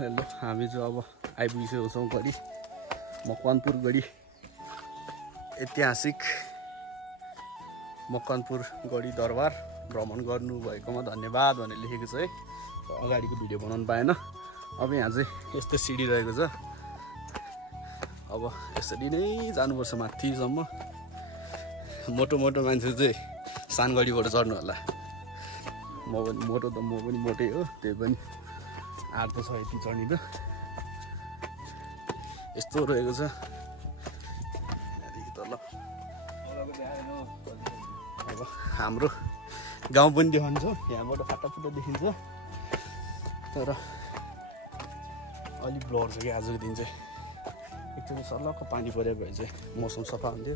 Hello हामी चाहिँ अब आइपुगिसकेको छौँ गढी मकवानपुर गढी ऐतिहासिक मकवानपुर गढी दरबार भ्रमण गर्नुभएकोमा धन्यवाद भनेर लेखेको छ है। अगाडिको भिडियो बनाउनु पाएन। अब यहाँ चाहिँ यस्तो सिडी रहेको छ। अब यसरी नै जानुपर्छ माथिसम्म। मोटो मोटो मान्छे चाहिँ सानगढीबाट चढ्नु होला। म पनि मोटो त म पनि मोटै हो, त्यही पनि आठ त छ यति चढ्ने त। यस्तो रहेको छ तल। अब हाम्रो गाउँ पनि देखाउँछ, यहाँबाट फाटाफुटा देखिन्छ। तर अलिक ब्लर छ कि आजको दिन चाहिँ। एकचोटि सल्लको पानी परे भए चाहिँ मौसम सफा हुन्थ्यो।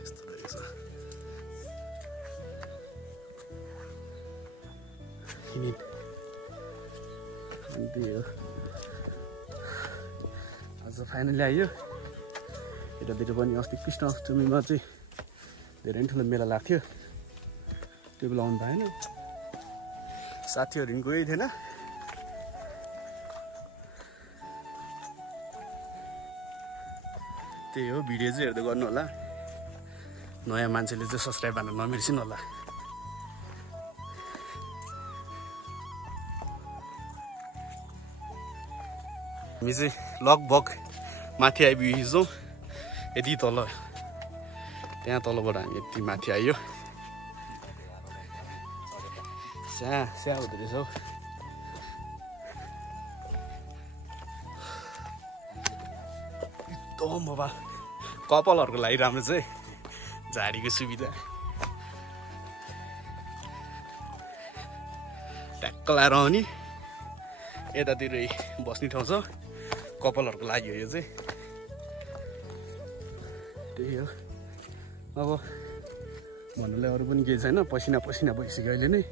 यस्तो रहेको छ। आज फाइनली आयो। यतातिर पनि अस्ति कृष्ण अष्टमीमा चाहिँ धेरै ठुलो मेला लाग्थ्यो, त्यो बेला आउनु भएन। साथीहरू गएको थिएन। त्यही हो, भिडियो चाहिँ हेर्दै गर्नु होला। नयाँ मान्छेले चाहिँ सब्सक्राइब गर्न नबिर्सिनु होला। हामी चाहिँ लगभग माथि आइपुगेछौँ। यति तल, त्यहाँ तलबाट हामी यति माथि आयो। स्या हुँदो रहेछ हौ। एकदम अब कपालहरूको लागि राम्रो चाहिँ झाडीको सुविधा। ट्याक्क लाएर आउने। यतातिर बस्ने ठाउँ छ कपालहरूको लागि हो यो चाहिँ। त्यही हो। अब भन्नुलाई अरू पनि केही छैन। पसिना पसिना भइसक्यो अहिले नै।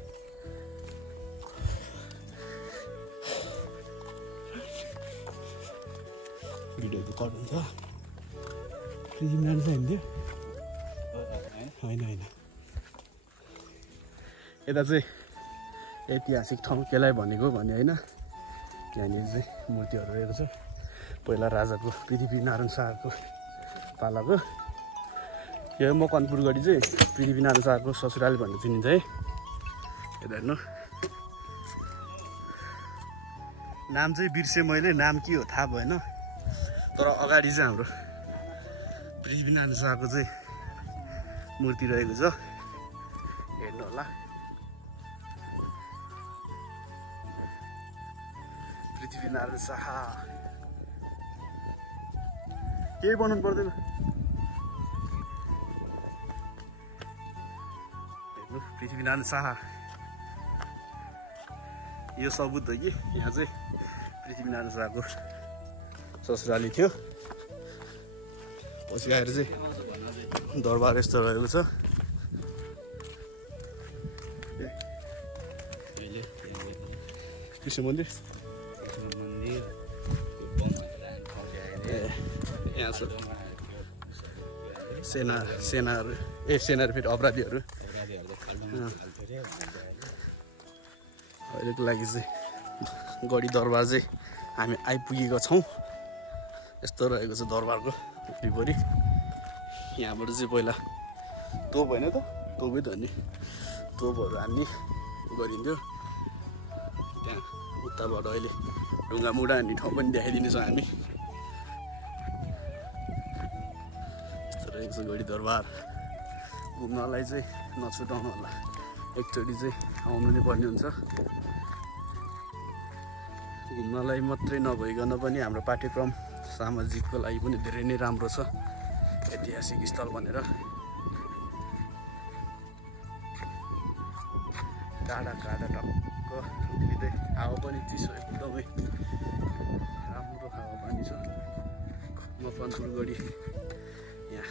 भिडियो त कट हुन्छ। प्रिलिमिनरी चाहिँ हिँड्थ्यो होइन। यता चाहिँ ऐतिहासिक ठाउँ केलाई भनेको भन्ने होइन। यहाँनिर चाहिँ मूर्तिहरू रहेको छ। पहिला राजाको पृथ्वीनारायण शाहको पालाको। यो मकवानपुर गढी चाहिँ पृथ्वीनारायण शाहको ससुराली भनेर चिनिन्छ है। यता हेर्नु, नाम चाहिँ बिर्सेँ मैले, नाम के हो थाहा भएन। तर अगाडि चाहिँ हाम्रो पृथ्वीनारायण शाहको चाहिँ मूर्ति रहेको छ, हेर्नु होला। पृथ्वीनारायण शाह केही बनाउनु पर्दैन। हेर्नु, पृथ्वीनारायण शाह यो सबुत हो कि यहाँ चाहिँ पृथ्वीनारायण शाहको ससुराली थियो। पछि आएर चाहिँ दरबार यस्तो रहेको छ। कृष्ण मन्दिर यहाँ छ। सेनाहरू सेनाहरू फेरि अपराधीहरू। अहिलेको लागि चाहिँ गढी दरबार चाहिँ हामी आइपुगेका छौँ। यस्तो रहेको छ दरबारको वरिपरि। यहाँबाट चाहिँ पहिला तोप होइन त, तोपै त नि, तोपहरू हान्ने गरिन्थ्यो। त्यहाँ उताबाट अहिले ढुङ्गा मुढा हान्ने ठाउँ पनि देखाइदिनेछौँ हामी। यस्तो रहेको छ गढी दरबार। घुम्नलाई चाहिँ नछुटाउनु होला, एकचोटि चाहिँ आउनु नै पर्ने हुन्छ। घुम्नलाई मात्रै नभइकन पनि हाम्रो पाठ्यक्रम सामाजिकको लागि पनि धेरै नै राम्रो छ ऐतिहासिक स्थल भनेर। टाढा टाढा टक्क उक्लिँदै, हावा पनि चिसो, एकदमै राम्रो हावा पानी छ मकवानपुर गढी। यहाँ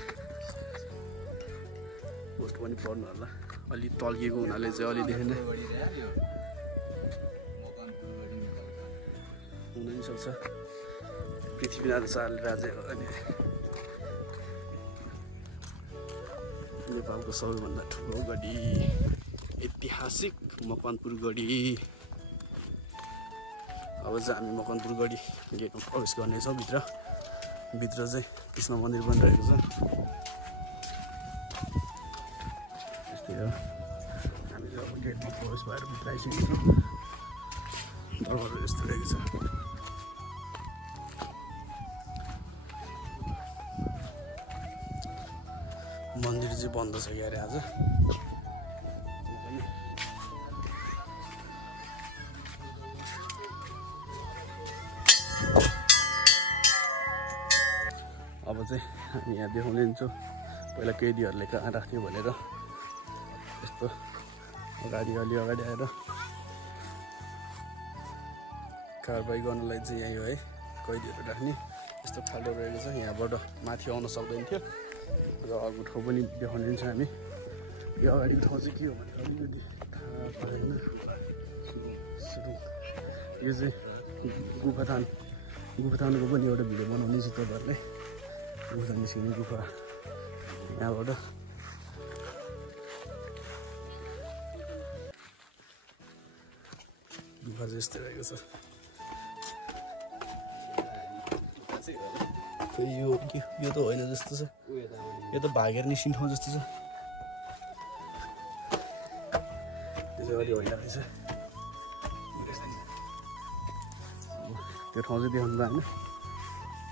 पोस्ट पनि पर्नु होला। अलि तल्किएको हुनाले चाहिँ अलि देखेन हुन नि सक्छ। पृथ्वीनारायण शाहले राजा हो अनि नेपालको सबैभन्दा ठुलो गढी ऐतिहासिक मकवानपुर गढी। अब चाहिँ हामी मकवानपुर गढी गेटमा प्रवेश गर्नेछौँ। भित्र चाहिँ कृष्ण मन्दिर बनिरहेको छ। यस्तै हो, हामी चाहिँ अब गेटमा प्रवेश भएर भित्र आइसकेको छौँ। दरबारहरू यस्तो रहेको छ। मन्दिर चाहिँ बन्द छ क्यारे आज। अब चाहिँ हामी यहाँ देखाउने हुन्छौँ पहिला कैदीहरूले कहाँ राख्थ्यो भनेर। यस्तो अगाडि आएर कारबाही गर्नलाई चाहिँ यही हो है, कैदीहरू राख्ने यस्तो खाल्डो रहेको छ। यहाँबाट माथि आउन सक्दैन थियो र अर्को ठाउँ पनि देखाउने हुन्छ हामी। यो अगाडिको ठाउँ चाहिँ के हो भने अलिकति थाहा पाएन। यो चाहिँ गुफाथानको पनि एउटा भिडियो बनाउने छ तपाईँहरूलाई। गुफा निस्किने गुफा यहाँबाट। गुफा चाहिँ यस्तै रहेको छ। यो त होइन जस्तो छ, यो त भागेर निस्किने ठाउँ जस्तो छ। यो चाहिँ अलि होइन रहेछ। त्यो ठाउँ चाहिँ देखाउनु भएन।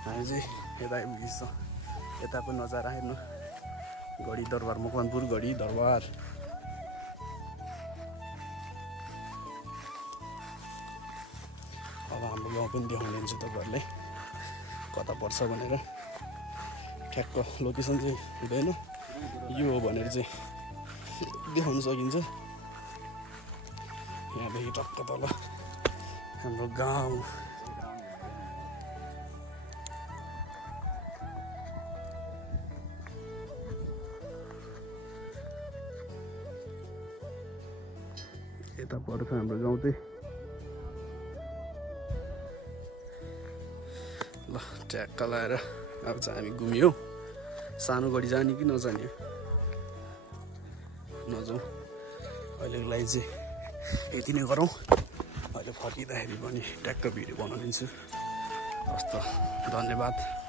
हामी चाहिँ यता आइपुगेछौँ। यताको नजारा हेर्नु, गढी दरबार, मकवानपुर गढी दरबार। अब हाम्रो गाउँ पनि देखाउने हुन्छ तपाईँहरूलाई कता पर्छ भनेर। ठ्याक्क लोकेसन चाहिँ हुँदैन, यो हो भनेर चाहिँ देखाउन सकिन्छ। यहाँदेखि टक्क तल हाम्रो गाउँ। यता पर्छ हाम्रो गाउँ चाहिँ। ल ट्याक्क लाएर अब चाहिँ हामी घुम्यौँ। सानो गढी जाने कि नजाने, नजाउँ। अहिलेको लागि चाहिँ यति नै गरौँ। अहिले फर्किँदाखेरि पनि ट्याक्क भिडियो बनाइदिन्छु। हस् त, धन्यवाद।